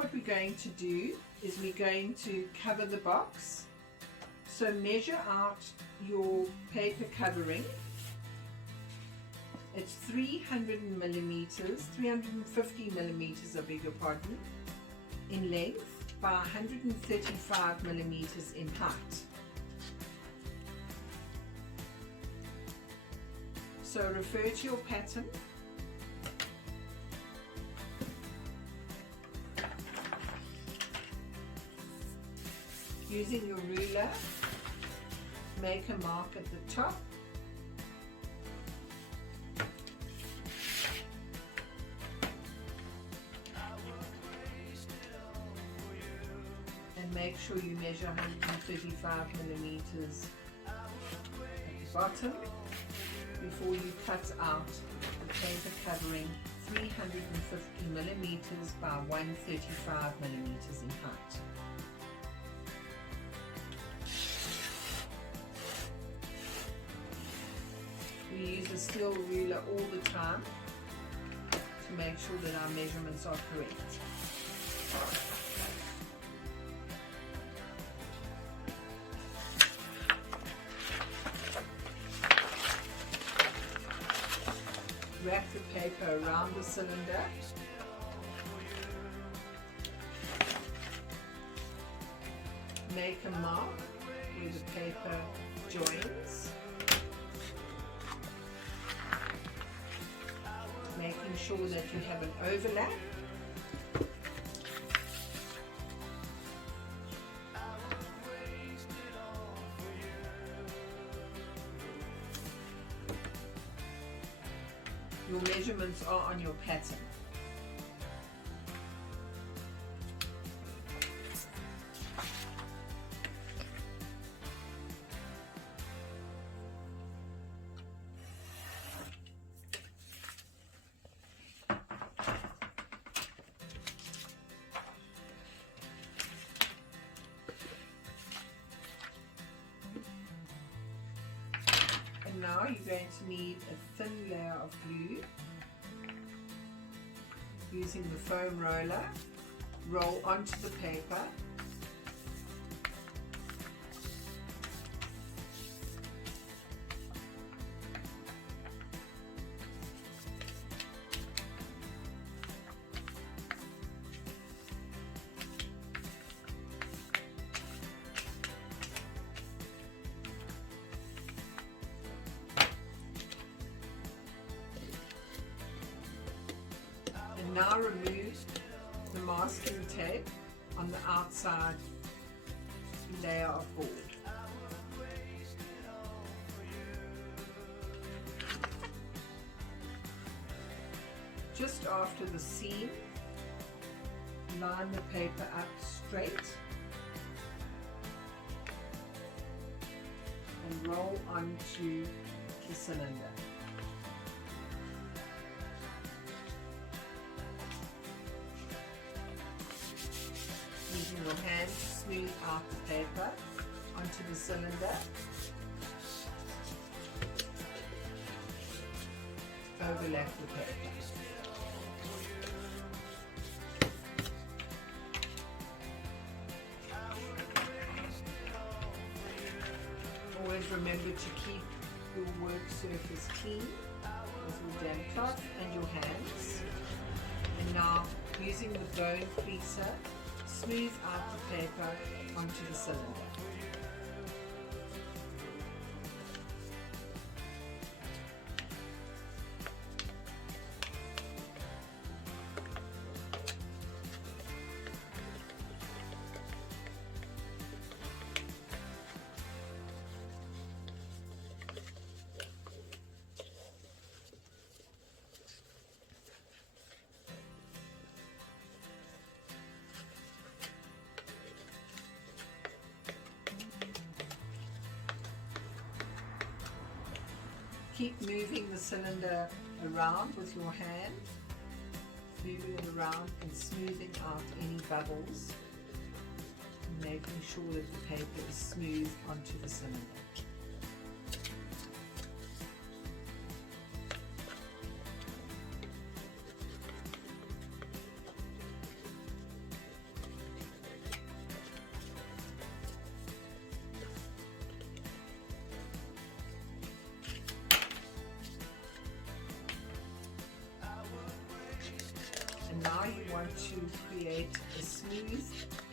what we're going to do is we're going to cover the box. So measure out your paper covering. It's 350 millimeters, I beg your pardon, in length by 135 millimeters in height. So refer to your pattern. Using your ruler, make a mark at the top. And make sure you measure 135 millimeters at the bottom before you cut out the paper covering 350 millimeters by 135 millimeters in height. We use a steel ruler all the time to make sure that our measurements are correct. Wrap the paper around the cylinder. Make a mark where the paper joins. Making sure that you have an overlap. Your measurements are on your pattern. And now you're going to need a thin layer of glue. Using the foam roller, roll onto the paper. And now remove the masking tape on the outside layer of board. Just after the seam, line the paper up straight and roll onto the cylinder. Using your hand to smooth out the paper onto the cylinder. Overlap the paper. Always remember to keep your work surface clean with your damp cloth and your hands. And now, using the bone creaser, smooth out the paper onto the cylinder. Keep moving the cylinder around with your hand, moving it around and smoothing out any bubbles, and making sure that the paper is smooth onto the cylinder. want to create a smooth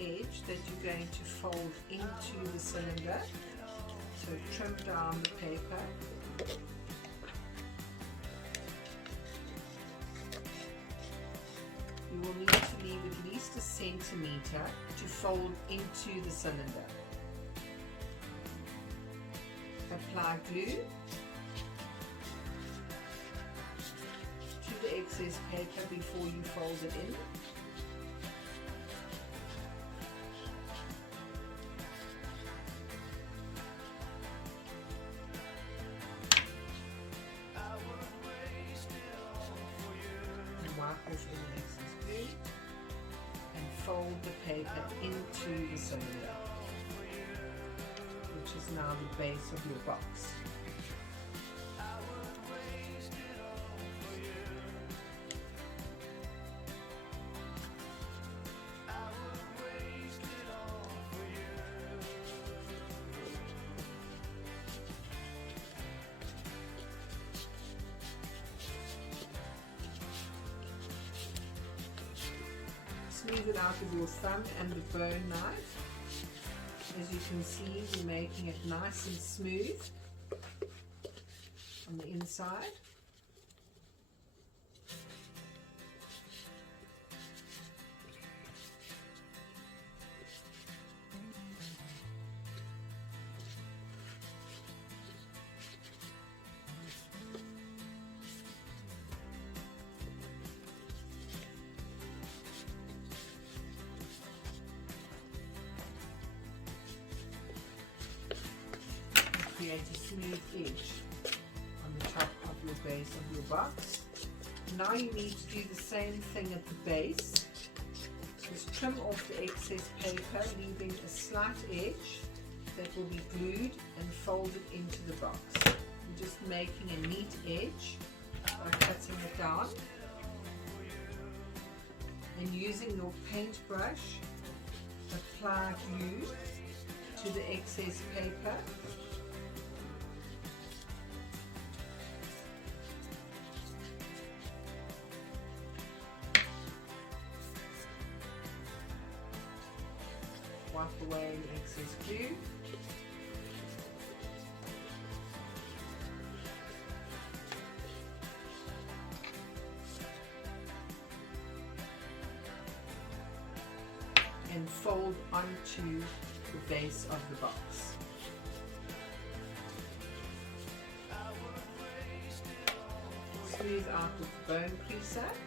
edge that you're going to fold into the cylinder. So trim down the paper. You will need to leave at least a centimeter to fold into the cylinder. Apply glue to the excess paper before you fold it in. Wipe off any excess glue and fold the paper into the cylinder, which is now the base of your box. Smooth it out with your thumb and the bone knife. As you can see, we're making it nice and smooth on the inside. Create a smooth edge on the top of your base of your box. Now you need to do the same thing at the base. Just trim off the excess paper, leaving a slight edge that will be glued and folded into the box. You're just making a neat edge by cutting it down. And using your paintbrush, apply glue to the excess paper. Wipe away the excess glue. And fold onto the base of the box. Smooth out with the bone creaser.